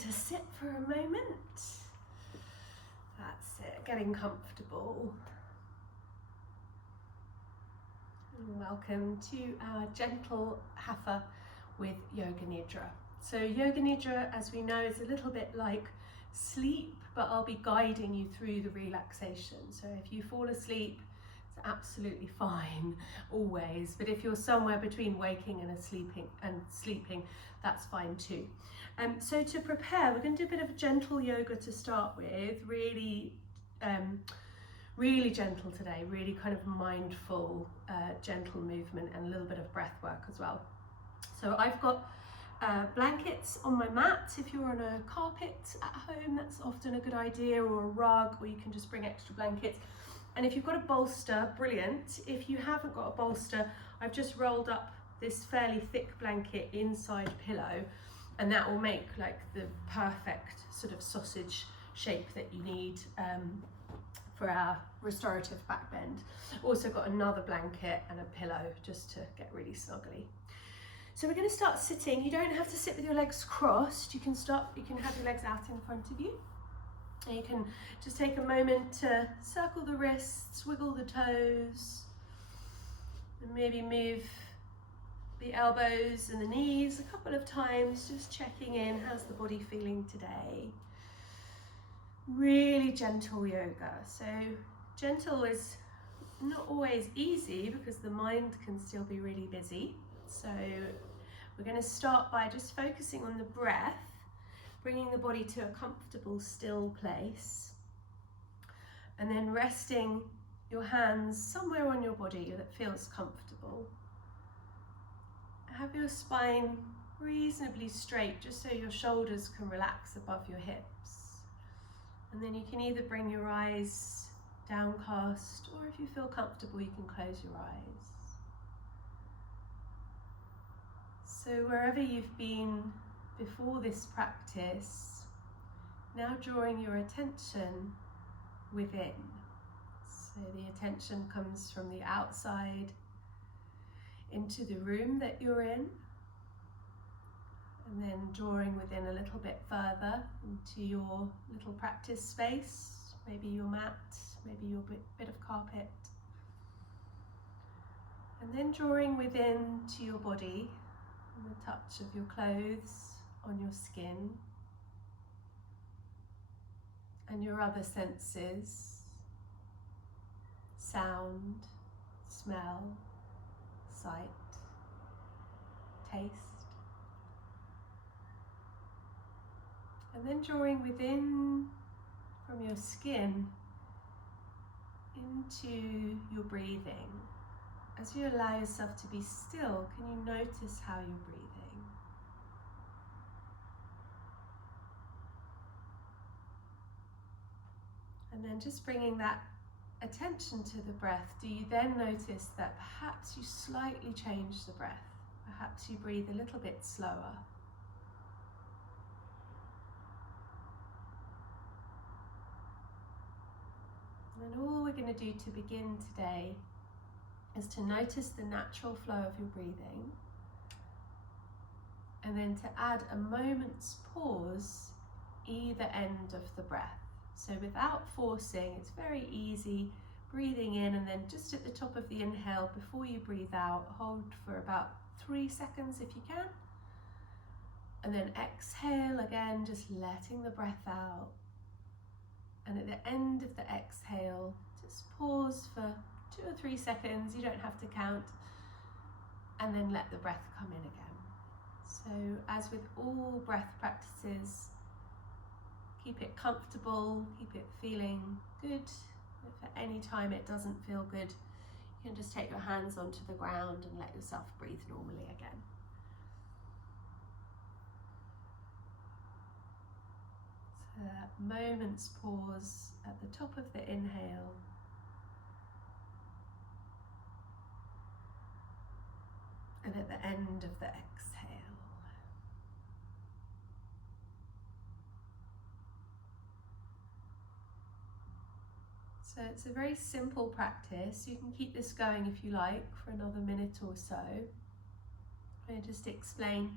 to sit for a moment. That's it, getting comfortable. And welcome to our gentle Hatha with Yoga Nidra. So Yoga Nidra, as we know, is a little bit like sleep, but I'll be guiding you through the relaxation. So if you fall asleep, it's absolutely fine always, but if you're somewhere between waking and sleeping, that's fine too. So to prepare, we're going to do a bit of gentle yoga to start with, really gentle today, really kind of mindful, gentle movement, and a little bit of breath work as well. So I've got blankets on my mat. If you're on a carpet at home, that's often a good idea, or a rug, or you can just bring extra blankets. And if you've got a bolster, brilliant. If you haven't got a bolster, I've just rolled up this fairly thick blanket inside a pillow, and that will make like the perfect sort of sausage shape that you need for our restorative back bend. Also got another blanket and a pillow just to get really snuggly. So we're going to start sitting. You don't have to sit with your legs crossed. You can have your legs out in front of you. And you can just take a moment to circle the wrists, wiggle the toes, and maybe move the elbows and the knees a couple of times, just checking in. How's the body feeling today? Really gentle yoga. So gentle is not always easy because the mind can still be really busy. So we're going to start by just focusing on the breath, bringing the body to a comfortable, still place, and then resting your hands somewhere on your body that feels comfortable. Have your spine reasonably straight, just so your shoulders can relax above your hips. And then you can either bring your eyes downcast, or if you feel comfortable, you can close your eyes. So wherever you've been before this practice, now drawing your attention within. So the attention comes from the outside into the room that you're in, and then drawing within a little bit further into your little practice space, maybe your mat, maybe your bit of carpet, and then drawing within to your body and the touch of your clothes on your skin and your other senses: sound, smell, sight, taste. And then drawing within from your skin into your breathing. As you allow yourself to be still, can you notice how you're breathing? And then just bringing that attention to the breath, do you then notice that perhaps you slightly change the breath? Perhaps you breathe a little bit slower. And then all we're going to do to begin today is to notice the natural flow of your breathing, and then to add a moment's pause either end of the breath. So without forcing, it's very easy, breathing in, and then just at the top of the inhale, before you breathe out, hold for about 3 seconds if you can, and then exhale again, just letting the breath out. And at the end of the exhale, just pause for 2 or 3 seconds, you don't have to count, and then let the breath come in again. So as with all breath practices, keep it comfortable, keep it feeling good. If at any time it doesn't feel good, you can just take your hands onto the ground and let yourself breathe normally again. So that moment's pause at the top of the inhale, and at the end of the exhale. So it's a very simple practice. You can keep this going if you like for another minute or so. I just explain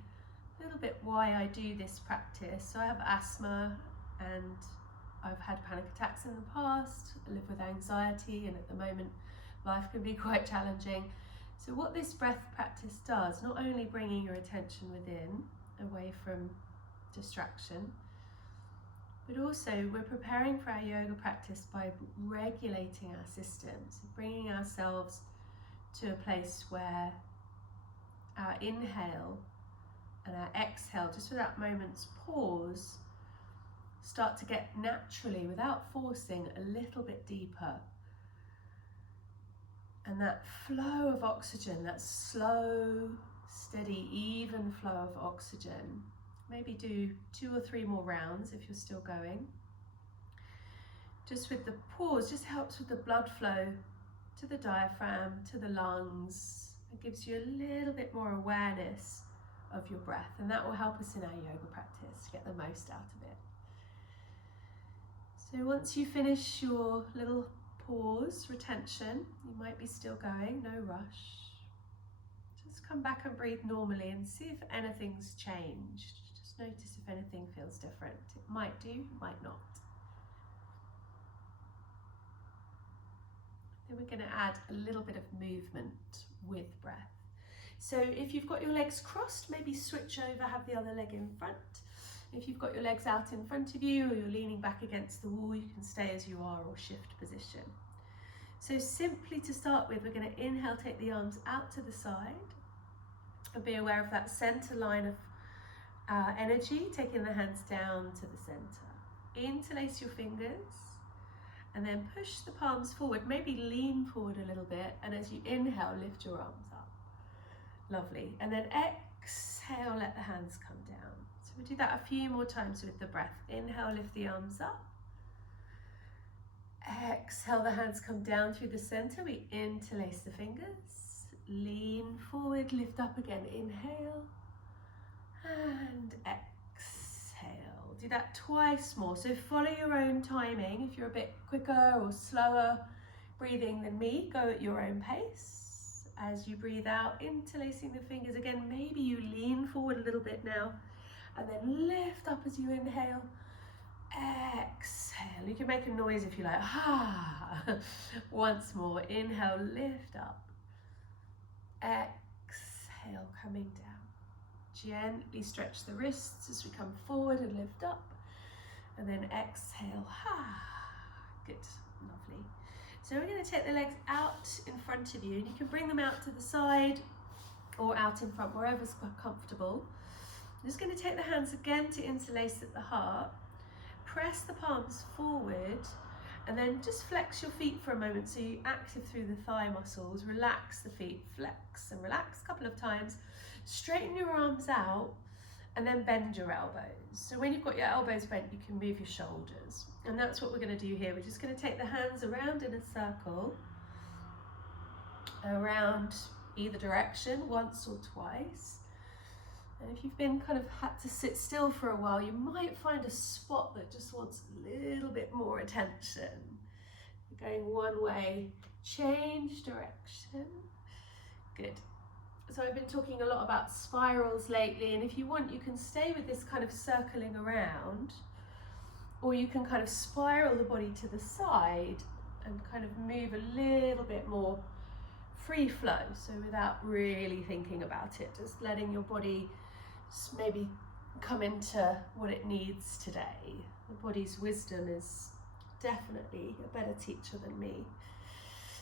a little bit why I do this practice. So I have asthma and I've had panic attacks in the past. I live with anxiety, and at the moment life can be quite challenging. So what this breath practice does, not only bringing your attention within, away from distraction, but also we're preparing for our yoga practice by regulating our systems, bringing ourselves to a place where our inhale and our exhale, just with that moment's pause, start to get naturally, without forcing, a little bit deeper. And that flow of oxygen, that slow, steady, even flow of oxygen, maybe do 2 or 3 more rounds if you're still going. Just with the pause, just helps with the blood flow to the diaphragm, to the lungs. It gives you a little bit more awareness of your breath, and that will help us in our yoga practice to get the most out of it. So once you finish your little pause, retention, you might be still going, no rush. Just come back and breathe normally and see if anything's changed. Just notice if anything feels different. It might do, might not. Then we're going to add a little bit of movement with breath. So if you've got your legs crossed, maybe switch over, have the other leg in front. If you've got your legs out in front of you or you're leaning back against the wall, you can stay as you are or shift position. So simply to start with, we're going to inhale, take the arms out to the side and be aware of that center line of energy, taking the hands down to the center. Interlace your fingers and then push the palms forward, maybe lean forward a little bit, and as you inhale, lift your arms up. Lovely. And then exhale, let the hands come down. So we'll do that a few more times with the breath. Inhale, lift the arms up. Exhale, the hands come down through the center. We interlace the fingers. Lean forward, lift up again. Inhale and exhale. Do that twice more. So follow your own timing. If you're a bit quicker or slower breathing than me, go at your own pace. As you breathe out, interlacing the fingers again. Maybe you lean forward a little bit now and then lift up as you inhale. Exhale. You can make a noise if you like. Ah. Once more. Inhale, lift up. Exhale, coming down. Gently stretch the wrists as we come forward and lift up. And then exhale. Ah. Good. Lovely. So we're going to take the legs out in front of you, and you can bring them out to the side or out in front, wherever's comfortable. I'm just going to take the hands again to interlace at the heart. Press the palms forward and then just flex your feet for a moment so you're active through the thigh muscles. Relax the feet, flex and relax a couple of times. Straighten your arms out and then bend your elbows. So when you've got your elbows bent, you can move your shoulders. And that's what we're going to do here. We're just going to take the hands around in a circle, around either direction, once or twice. And if you've been kind of had to sit still for a while, you might find a spot that just wants a little bit more attention. You're going one way, change direction. Good. So I've been talking a lot about spirals lately, and if you want, you can stay with this kind of circling around, or you can kind of spiral the body to the side and kind of move a little bit more free flow, so without really thinking about it, just letting your body maybe come into what it needs today. The body's wisdom is definitely a better teacher than me.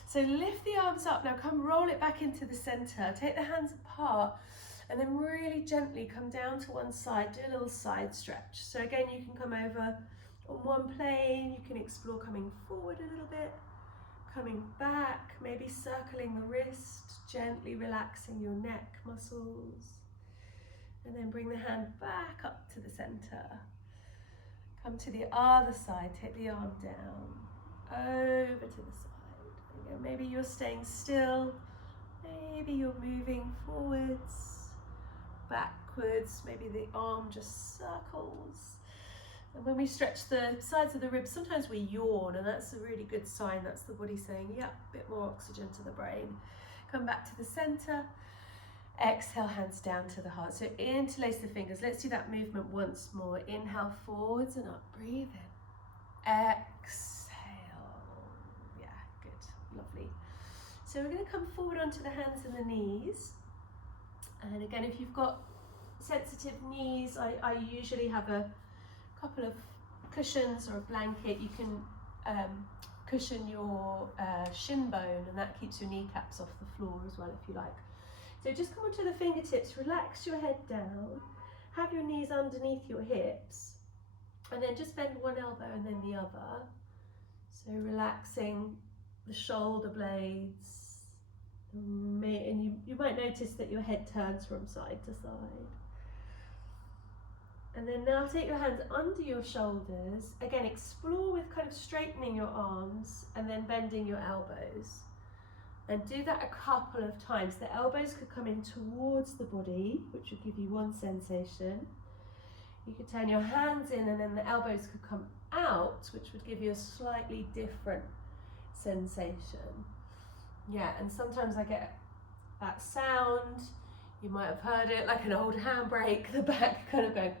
So lift the arms up now, come roll it back into the center, take the hands apart and then really gently come down to one side, do a little side stretch. So again, you can come over on one plane, you can explore coming forward a little bit, coming back, maybe circling the wrist, gently relaxing your neck muscles, and then bring the hand back up to the center. Come to the other side, take the arm down, over to the side. Again, maybe you're staying still, maybe you're moving forwards, backwards, maybe the arm just circles. And when we stretch the sides of the ribs, sometimes we yawn, and that's a really good sign. That's the body saying, yeah, a bit more oxygen to the brain. Come back to the center. Exhale, hands down to the heart. So interlace the fingers. Let's do that movement once more. Inhale, forwards and up. Breathe in. Exhale. Yeah, good. Lovely. So we're going to come forward onto the hands and the knees. And again, if you've got sensitive knees, I usually have a couple of cushions or a blanket. You can cushion your shin bone, and that keeps your kneecaps off the floor as well if you like. So just come onto the fingertips, relax your head down, have your knees underneath your hips, and then just bend one elbow and then the other. So relaxing the shoulder blades, and you might notice that your head turns from side to side. And then now take your hands under your shoulders. Again, explore with kind of straightening your arms and then bending your elbows. And do that a couple of times. The elbows could come in towards the body, which would give you one sensation. You could turn your hands in and then the elbows could come out, which would give you a slightly different sensation. Yeah, and sometimes I get that sound. You might have heard it like an old handbrake, the back kind of going.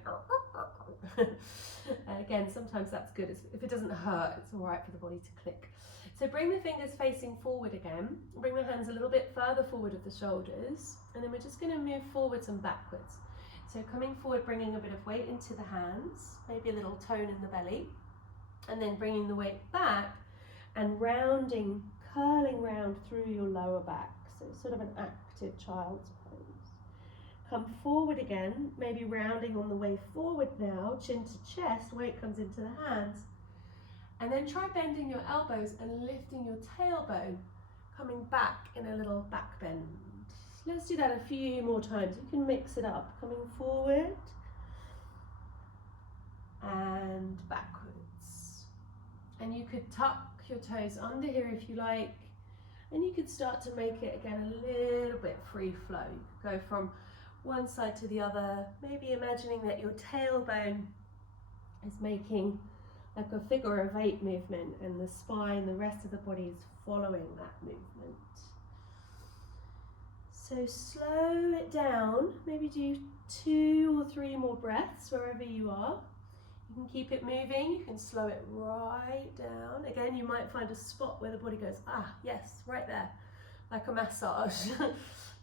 Again, sometimes that's good. If it doesn't hurt, it's all right for the body to click. So bring the fingers facing forward again. Bring the hands a little bit further forward of the shoulders. And then we're just going to move forwards and backwards. So coming forward, bringing a bit of weight into the hands, maybe a little tone in the belly. And then bringing the weight back and rounding, curling round through your lower back. So sort of an active child's pose. Come forward again, maybe rounding on the way forward now, chin to chest, weight comes into the hands. And then try bending your elbows and lifting your tailbone, coming back in a little back bend. Let's do that a few more times. You can mix it up, coming forward and backwards. And you could tuck your toes under here if you like, and you could start to make it again a little bit free flow. You could go from one side to the other, maybe imagining that your tailbone is making like a figure of 8 movement, and the spine, the rest of the body is following that movement. So slow it down, maybe do 2 or 3 more breaths wherever you are. You can keep it moving, you can slow it right down. Again, you might find a spot where the body goes, ah, yes, right there, like a massage.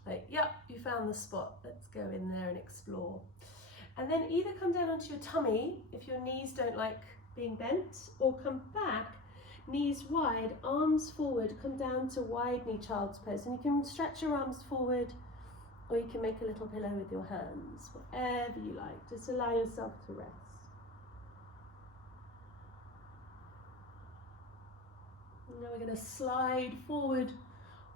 Like, yep, you found the spot, let's go in there and explore. And then either come down onto your tummy if your knees don't like being bent, or come back, knees wide, arms forward, come down to wide knee child's pose. And you can stretch your arms forward, or you can make a little pillow with your hands, whatever you like. Just allow yourself to rest. And now we're going to slide forward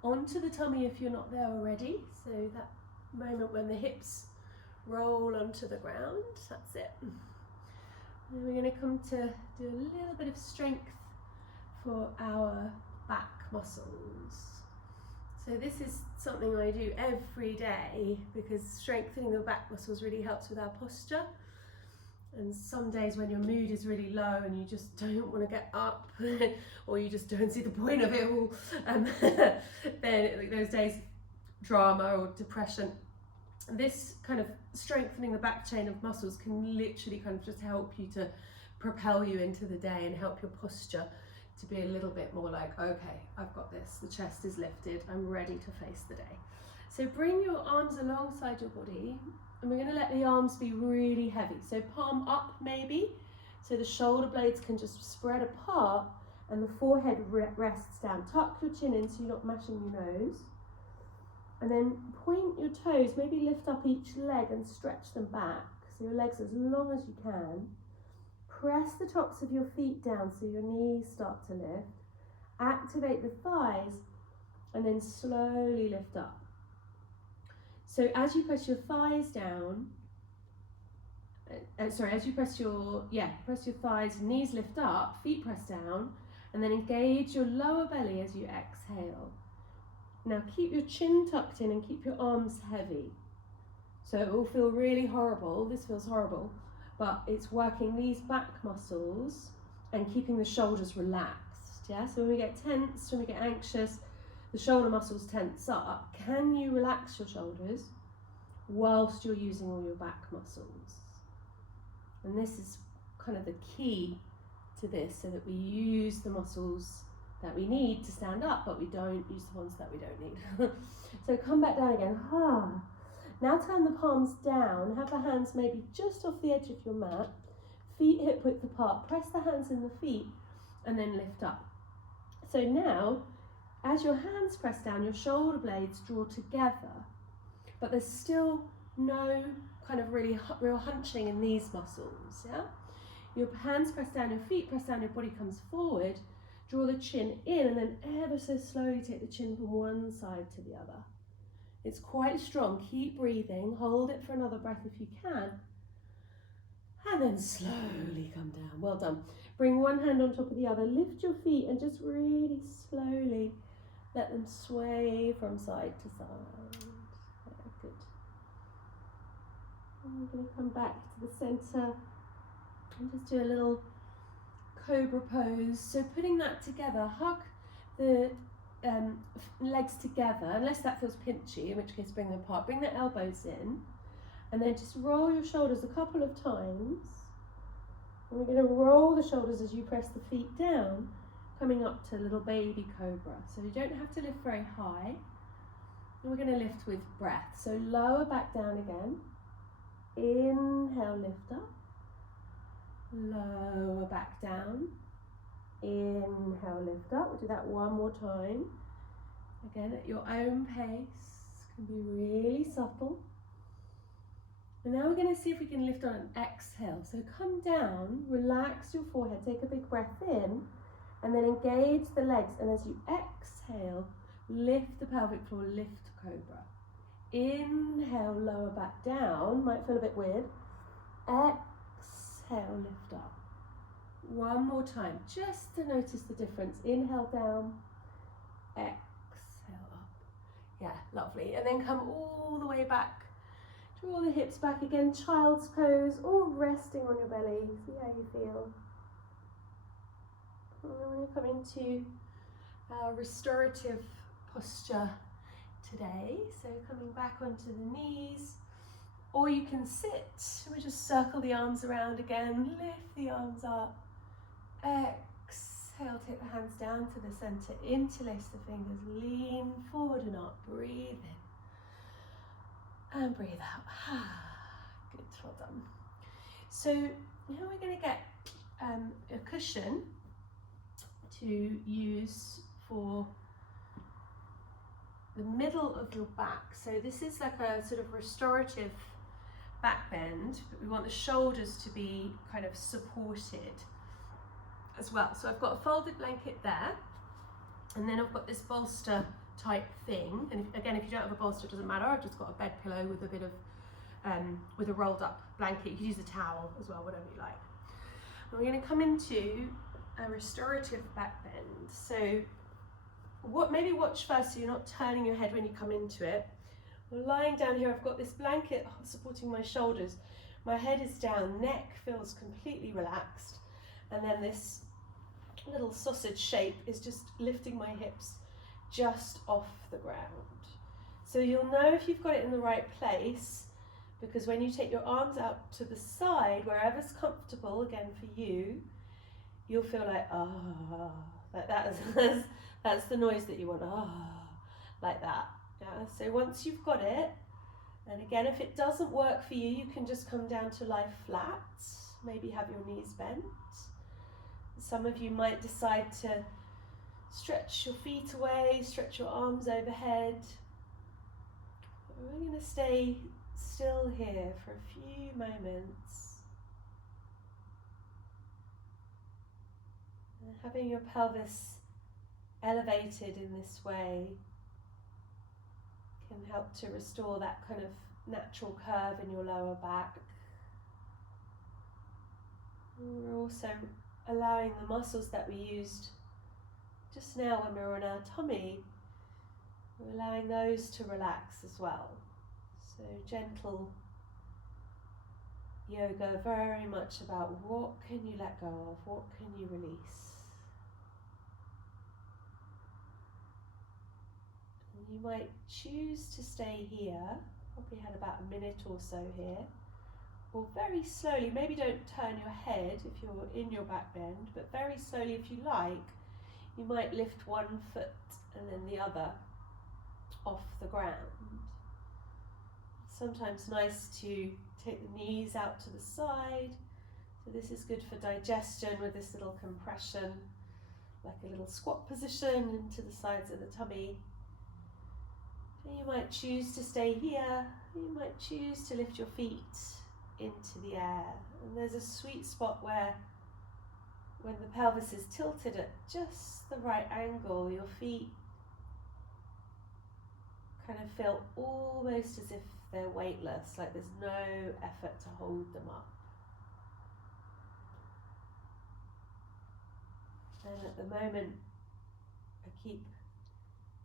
onto the tummy if you're not there already. So that moment when the hips roll onto the ground, that's it. And we're going to come to do a little bit of strength for our back muscles. So this is something I do every day because strengthening the back muscles really helps with our posture. And some days when your mood is really low and you just don't want to get up or you just don't see the point of it all, then those days, drama or depression, this kind of strengthening the back chain of muscles can literally kind of just help you to propel you into the day and help your posture to be a little bit more like, okay, I've got this, the chest is lifted, I'm ready to face the day. So bring your arms alongside your body, and we're going to let the arms be really heavy. So palm up maybe, so the shoulder blades can just spread apart and the forehead rests down. Tuck your chin in so you're not mashing your nose. And then point your toes, maybe lift up each leg and stretch them back. So your legs as long as you can. Press the tops of your feet down so your knees start to lift. Activate the thighs and then slowly lift up. So as you press your thighs down, as you press your thighs, knees lift up, feet press down, and then engage your lower belly as you exhale. Now keep your chin tucked in and keep your arms heavy. So it will feel really horrible, this feels horrible, but it's working these back muscles and keeping the shoulders relaxed, yeah? So when we get tense, when we get anxious, the shoulder muscles tense up. Can you relax your shoulders? whilst you're using all your back muscles. And this is kind of the key to this, so that we use the muscles that we need to stand up, but we don't use the ones that we don't need. So come back down again. Now turn the palms down, have the hands maybe just off the edge of your mat, feet hip width apart, press the hands in the feet and then lift up. So now, as your hands press down, your shoulder blades draw together, but there's still no kind of real hunching in these muscles, yeah? Your hands press down, your feet press down, your body comes forward, draw the chin in, and then ever so slowly take the chin from one side to the other. It's quite strong. Keep breathing. Hold it for another breath if you can. And then slowly come down. Well done. Bring one hand on top of the other. Lift your feet and just really slowly let them sway from side to side. Yeah, good. And we're going to come back to the centre and just do a little cobra pose. So putting that together, hug the legs together, unless that feels pinchy, in which case bring them apart. Bring the elbows in, and then just roll your shoulders a couple of times. And we're going to roll the shoulders as you press the feet down, coming up to little baby cobra. So you don't have to lift very high. And we're going to lift with breath. So lower back down again. Inhale, lift up. Lower back down. Inhale, lift up. We'll do that one more time. Again, at your own pace. Can be really subtle. And now we're going to see if we can lift on an exhale. So come down, relax your forehead, take a big breath in, and then engage the legs. And as you exhale, lift the pelvic floor, lift cobra. Inhale, lower back down. Might feel a bit weird. Exhale, lift up. One more time, just to notice the difference. Inhale down, exhale up. Yeah, lovely. And then come all the way back. Draw the hips back again, child's pose, or resting on your belly. See how you feel. And then we're going to come into our restorative posture today. So coming back onto the knees, or you can sit. We just circle the arms around again, lift the arms up. Exhale, take the hands down to the centre, interlace the fingers, lean forward and up, breathe in and breathe out. Good, well done. So now we're going to get a cushion to use for the middle of your back. So this is like a sort of restorative back bend, but we want the shoulders to be kind of supported as well. So I've got a folded blanket there, and then I've got this bolster type thing. And again, if you don't have a bolster, it doesn't matter. I've just got a bed pillow with a bit of, with a rolled up blanket. You can use a towel as well, whatever you like. And we're going to come into a restorative back bend. So maybe watch first so you're not turning your head when you come into it. We're lying down here. I've got this blanket supporting my shoulders. My head is down, neck feels completely relaxed. And then this little sausage shape is just lifting my hips just off the ground. So you'll know if you've got it in the right place, because when you take your arms out to the side, wherever's comfortable, again for you, you'll feel like, like that. That's the noise that you want, like that. Yeah. So once you've got it, and again, if it doesn't work for you, you can just come down to lie flat, maybe have your knees bent. Some of you might decide to stretch your feet away, stretch your arms overhead. We're going to stay still here for a few moments. And having your pelvis elevated in this way can help to restore that kind of natural curve in your lower back. And we're also allowing the muscles that we used just now when we were on our tummy, we're allowing those to relax as well. So gentle yoga, very much about what can you let go of, what can you release. And you might choose to stay here, Probably had about a minute or so here. Or very slowly, maybe don't turn your head if you're in your back bend, but very slowly if you like, you might lift one foot and then the other off the ground. Sometimes nice to take the knees out to the side. So this is good for digestion with this little compression, like a little squat position into the sides of the tummy. And you might choose to stay here. You might choose to lift your feet into the air. And there's a sweet spot where when the pelvis is tilted at just the right angle, your feet kind of feel almost as if they're weightless, like there's no effort to hold them up. And at the moment, I keep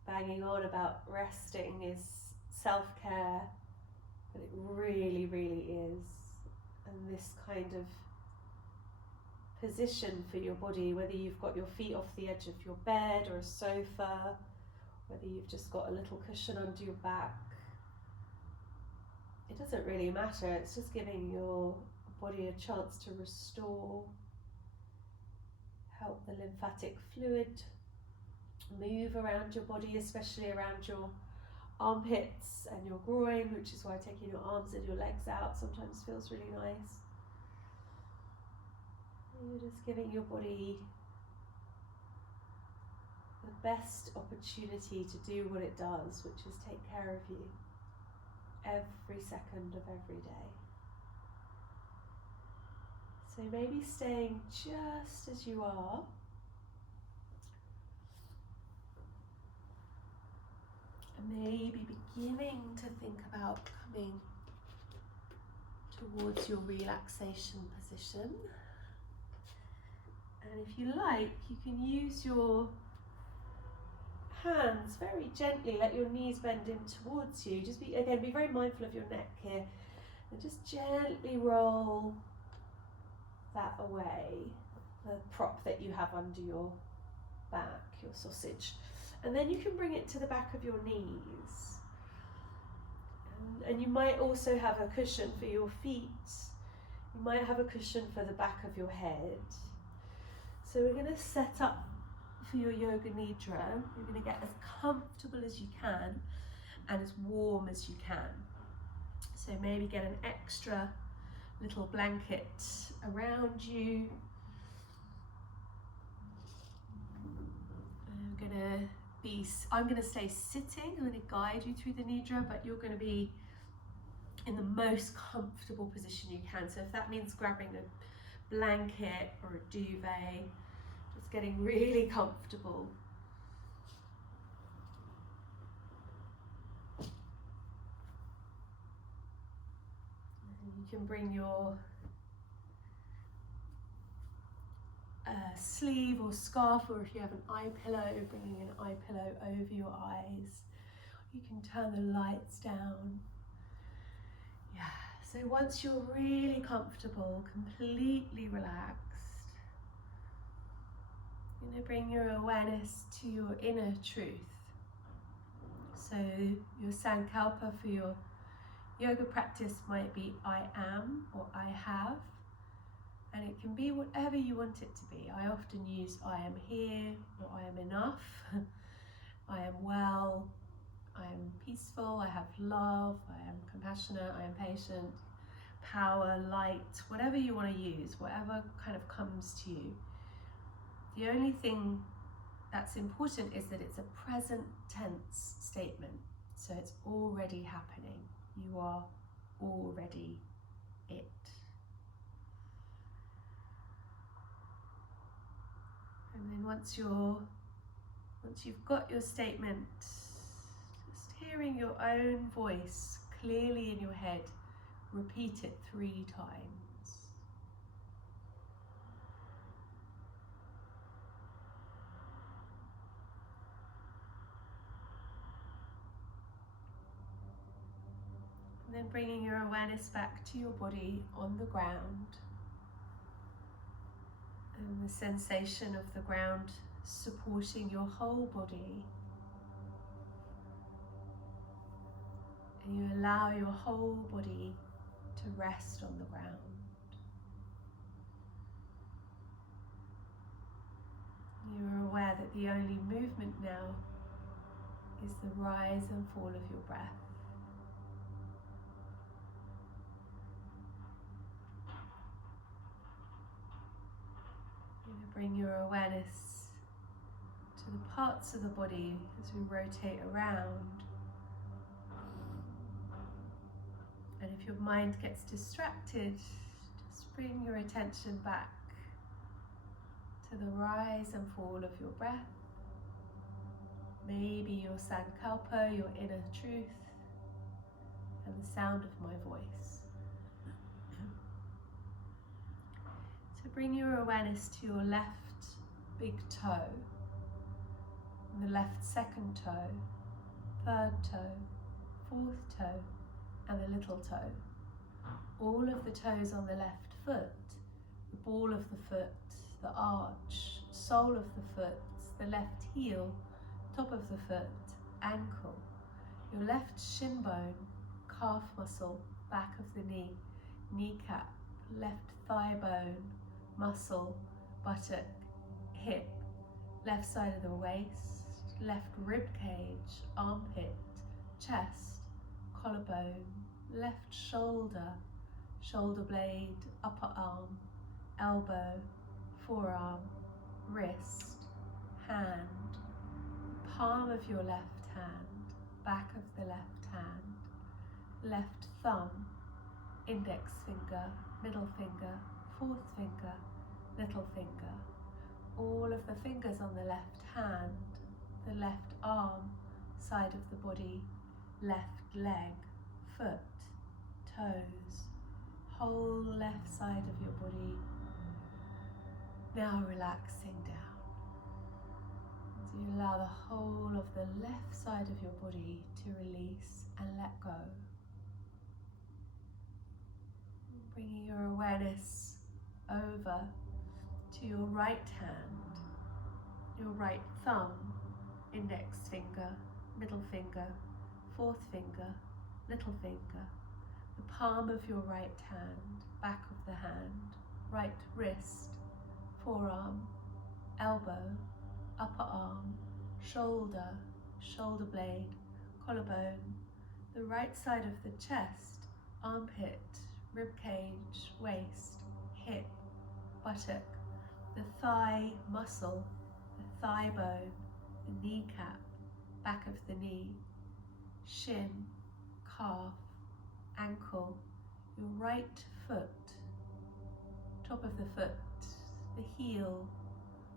banging on about resting is self-care, but it really, really is. And this kind of position for your body, whether you've got your feet off the edge of your bed or a sofa, whether you've just got a little cushion under your back, it doesn't really matter. It's just giving your body a chance to restore, help the lymphatic fluid move around your body, especially around your armpits and your groin, which is why taking your arms and your legs out sometimes feels really nice. You're just giving your body the best opportunity to do what it does, which is take care of you every second of every day. So maybe staying just as you are. And maybe beginning to think about coming towards your relaxation position. And if you like, you can use your hands very gently, let your knees bend in towards you. Just be very mindful of your neck here. And just gently roll that away, the prop that you have under your back, your sausage. And then you can bring it to the back of your knees. And you might also have a cushion for your feet. You might have a cushion for the back of your head. So we're going to set up for your yoga nidra. You're going to get as comfortable as you can and as warm as you can. So maybe get an extra little blanket around you. I'm going to stay sitting. I'm going to guide you through the nidra, but you're going to be in the most comfortable position you can. So if that means grabbing a blanket or a duvet, just getting really comfortable. And you can bring your sleeve or scarf, or if you have an eye pillow, bringing an eye pillow over your eyes. You can turn the lights down. Yeah, so once you're really comfortable, completely relaxed, you're going to bring your awareness to your inner truth. So your sankalpa for your yoga practice might be I am or I have. And it can be whatever you want it to be. I often use I am here, or I am enough, I am well, I am peaceful, I have love, I am compassionate, I am patient, power, light, whatever you want to use, whatever kind of comes to you. The only thing that's important is that it's a present tense statement. So it's already happening. You are already it. And then once you've got your statement, just hearing your own voice clearly in your head, repeat it 3 times. And then bringing your awareness back to your body on the ground. And the sensation of the ground supporting your whole body. And you allow your whole body to rest on the ground. You're aware that the only movement now is the rise and fall of your breath. You're going to bring your awareness to the parts of the body as we rotate around. And if your mind gets distracted, just bring your attention back to the rise and fall of your breath. Maybe your sankalpa, your inner truth, and the sound of my voice. So bring your awareness to your left big toe, and the left second toe, third toe, fourth toe, and the little toe. All of the toes on the left foot, the ball of the foot, the arch, sole of the foot, the left heel, top of the foot, ankle, your left shin bone, calf muscle, back of the knee, kneecap, left thigh bone, muscle, buttock, hip, left side of the waist, left rib cage, armpit, chest, collarbone, left shoulder, shoulder blade, upper arm, elbow, forearm, wrist, hand, palm of your left hand, back of the left hand, left thumb, index finger, middle finger, fourth finger, little finger, all of the fingers on the left hand, the left arm, side of the body, left leg, foot, toes, whole left side of your body, now relaxing down. So you allow the whole of the left side of your body to release and let go. Bringing your awareness over to your right hand, your right thumb, index finger, middle finger, fourth finger, little finger, the palm of your right hand, back of the hand, right wrist, forearm, elbow, upper arm, shoulder, shoulder blade, collarbone, the right side of the chest, armpit, rib cage, waist, hip, buttock, the thigh muscle, the thigh bone, the kneecap, back of the knee, shin, calf, ankle, your right foot, top of the foot, the heel,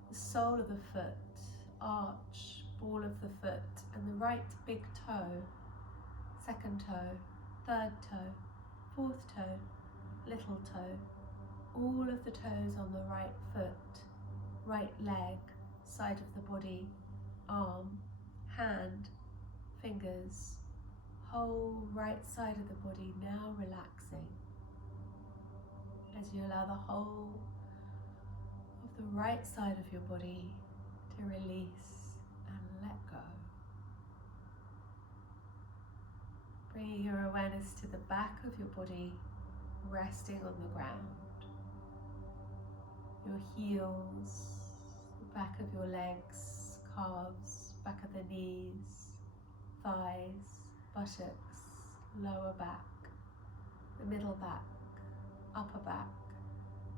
the sole of the foot, arch, ball of the foot, and the right big toe, second toe, third toe, fourth toe, little toe, all of the toes on the right foot, right leg, side of the body, arm, hand, fingers, whole right side of the body now relaxing as you allow the whole of the right side of your body to release and let go. Bringing your awareness to the back of your body, resting on the ground. Your heels, the back of your legs, calves, back of the knees, thighs, buttocks, lower back, the middle back, upper back,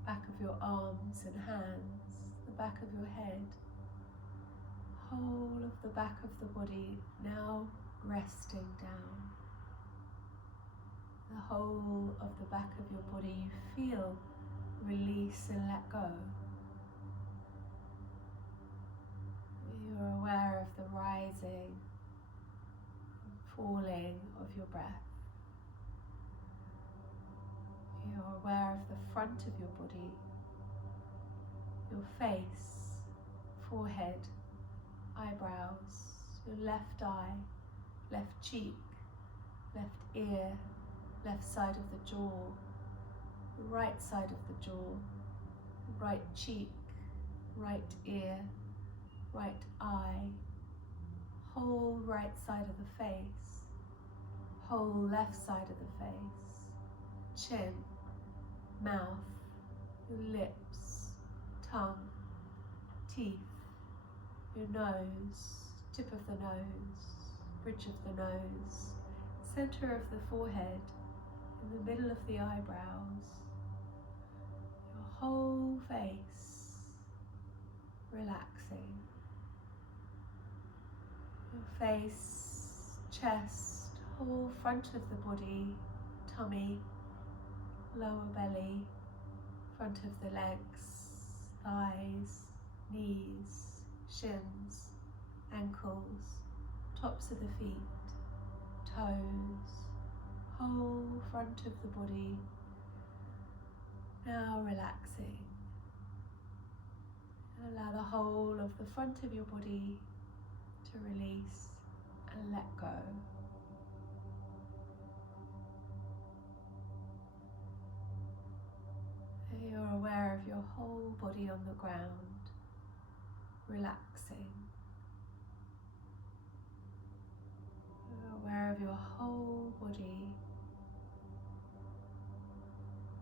back of your arms and hands, the back of your head, whole of the back of the body now resting down. The whole of the back of your body you feel release and let go. You're aware of the rising and falling of your breath. You're aware of the front of your body, your face, forehead, eyebrows, your left eye, left cheek, left ear, left side of the jaw, the right side of the jaw, right cheek, right ear, right eye, whole right side of the face, whole left side of the face, chin, mouth, your lips, tongue, teeth, your nose, tip of the nose, bridge of the nose, center of the forehead, in the middle of the eyebrows, your whole face relaxing. Your face, chest, whole front of the body, tummy, lower belly, front of the legs, thighs, knees, shins, ankles, tops of the feet, toes, whole front of the body, now relaxing. And allow the whole of the front of your body to release and let go. And you're aware of your whole body on the ground, relaxing. You're aware of your whole body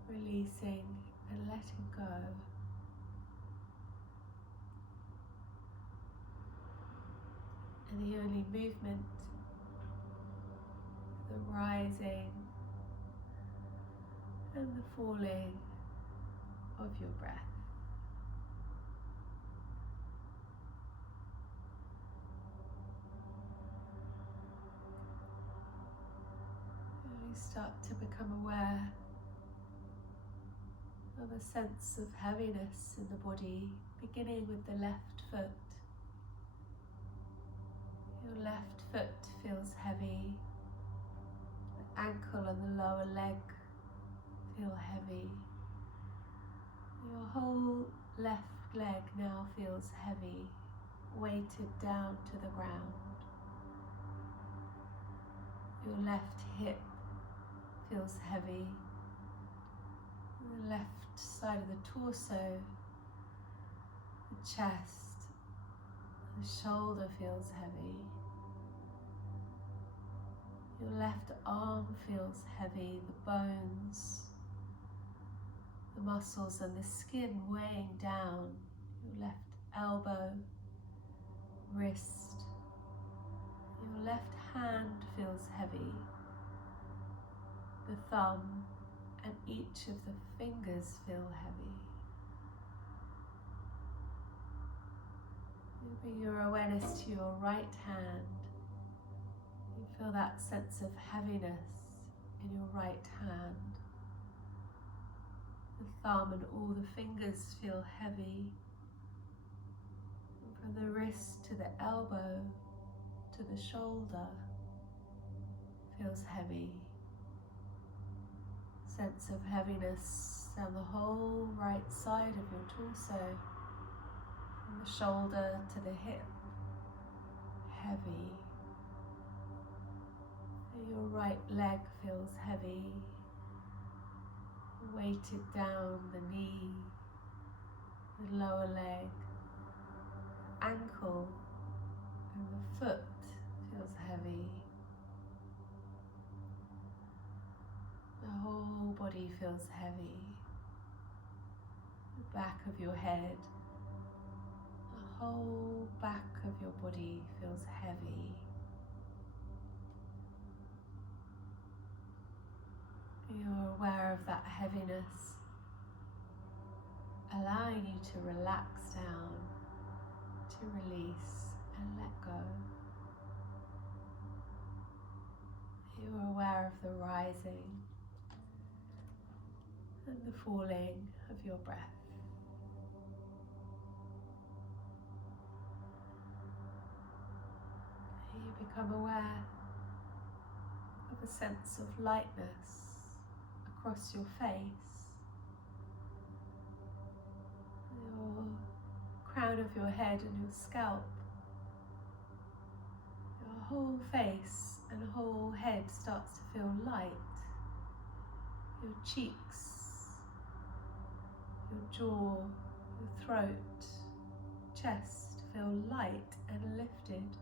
releasing and letting go. And the only movement, the rising and the falling of your breath. And you start to become aware of a sense of heaviness in the body, beginning with the left foot. Your left foot feels heavy, the ankle and the lower leg feel heavy. Your whole left leg now feels heavy, weighted down to the ground. Your left hip feels heavy. The left side of the torso, the chest, the shoulder feels heavy. Your left arm feels heavy, the bones, the muscles and the skin weighing down. Your left elbow, wrist. Your left hand feels heavy. The thumb and each of the fingers feel heavy. You bring your awareness to your right hand. You feel that sense of heaviness in your right hand. The thumb and all the fingers feel heavy. And from the wrist to the elbow to the shoulder feels heavy. Sense of heaviness down the whole right side of your torso, from the shoulder to the hip, heavy. And your right leg feels heavy, weighted down the knee, the lower leg, ankle, and the foot feels heavy. The whole body feels heavy. The back of your head, the whole back of your body feels heavy. You're aware of that heaviness, allowing you to relax down, to release and let go. You're aware of the rising and the falling of your breath. You become aware of a sense of lightness across your face. Your crown of your head and your scalp. Your whole face and whole head starts to feel light. Your cheeks, your jaw, your throat, chest feel light and lifted.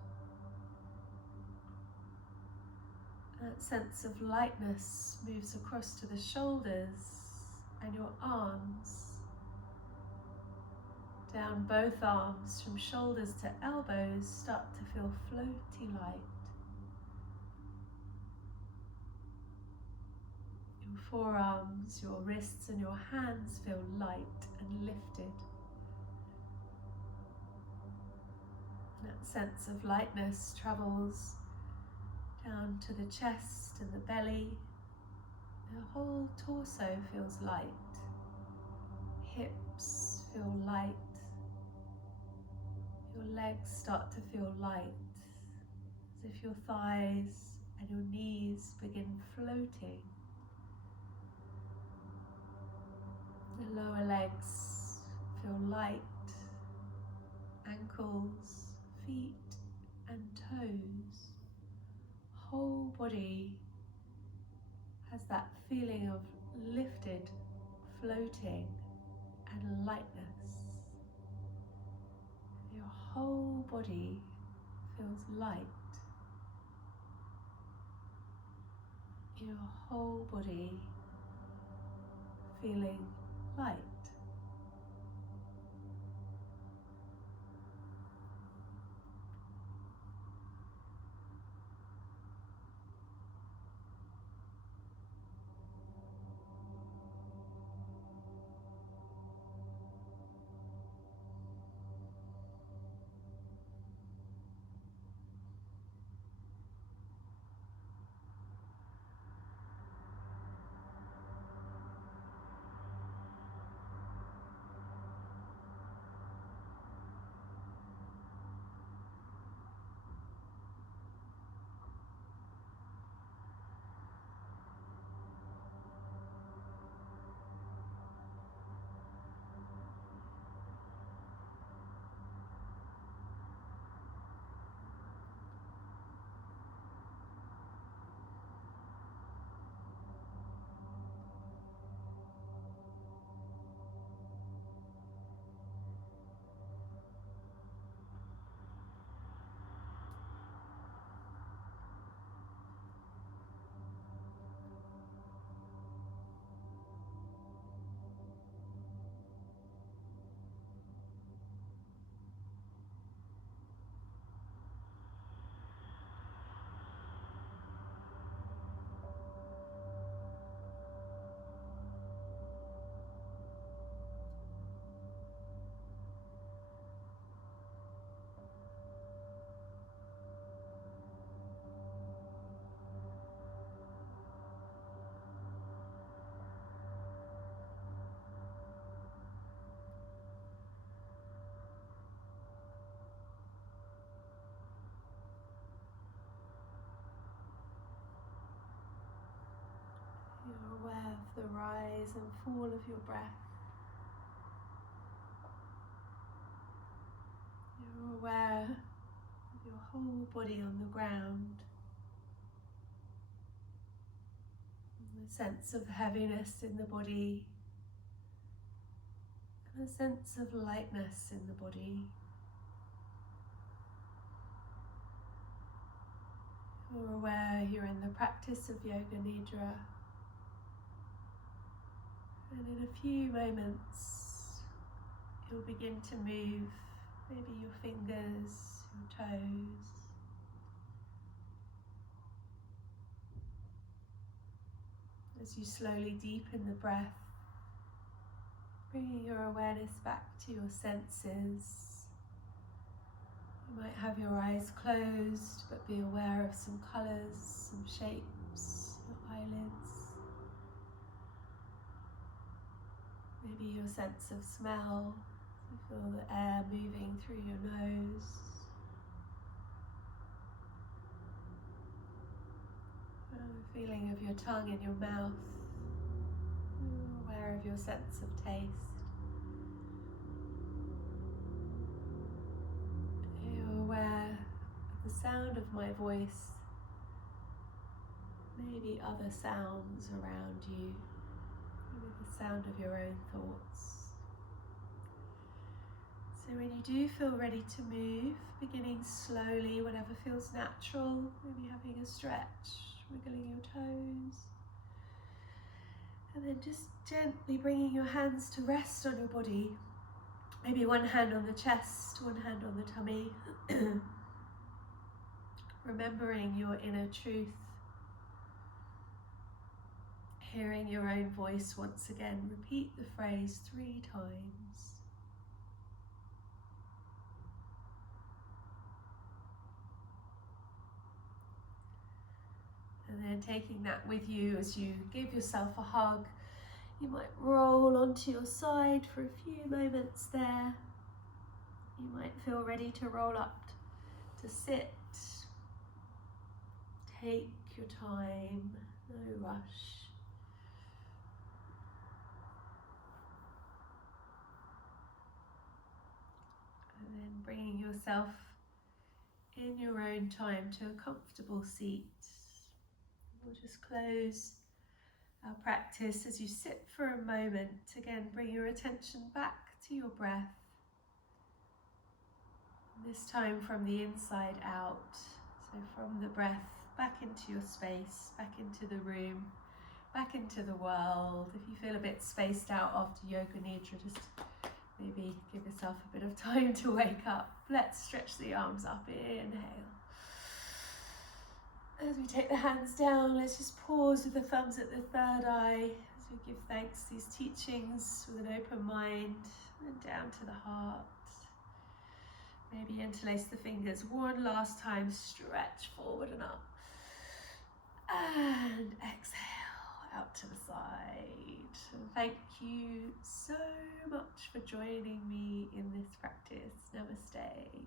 That sense of lightness moves across to the shoulders and your arms. Down both arms, from shoulders to elbows, start to feel floaty light. Your forearms, your wrists and your hands feel light and lifted. That sense of lightness travels down to the chest and the belly. The whole torso feels light. Hips feel light. Your legs start to feel light, as if your thighs and your knees begin floating. The lower legs feel light. Ankles, feet and toes. Whole body has that feeling of lifted, floating and lightness. Your whole body feels light. Your whole body feeling light. You're aware of the rise and fall of your breath. You're aware of your whole body on the ground. And the sense of heaviness in the body. And a sense of lightness in the body. You're aware you're in the practice of Yoga Nidra. And in a few moments, you'll begin to move maybe your fingers, your toes. As you slowly deepen the breath, bringing your awareness back to your senses. You might have your eyes closed, but be aware of some colours, some shapes, your eyelids. Maybe your sense of smell. You feel the air moving through your nose. The feeling of your tongue in your mouth. You're aware of your sense of taste. You're aware of the sound of my voice. Maybe other sounds around you. Maybe the sound of your own thoughts. So when you do feel ready to move, beginning slowly, whatever feels natural, maybe having a stretch, wiggling your toes. And then just gently bringing your hands to rest on your body. Maybe one hand on the chest, one hand on the tummy. Remembering your inner truth. Hearing your own voice once again. Repeat the phrase 3 times. And then taking that with you as you give yourself a hug. You might roll onto your side for a few moments there. You might feel ready to roll up to sit. Take your time, no rush. And then bringing yourself in your own time to a comfortable seat. We'll just close our practice as you sit for a moment. Again, bring your attention back to your breath. This time from the inside out. So from the breath back into your space, back into the room, back into the world. If you feel a bit spaced out after Yoga Nidra, just maybe give yourself a bit of time to wake up. Let's stretch the arms up. Inhale. As we take the hands down, let's just pause with the thumbs at the third eye as we give thanks to these teachings with an open mind, and down to the heart. Maybe interlace the fingers one last time, stretch forward and up. And exhale out to the side. And thank you so much for joining me in this practice. Namaste.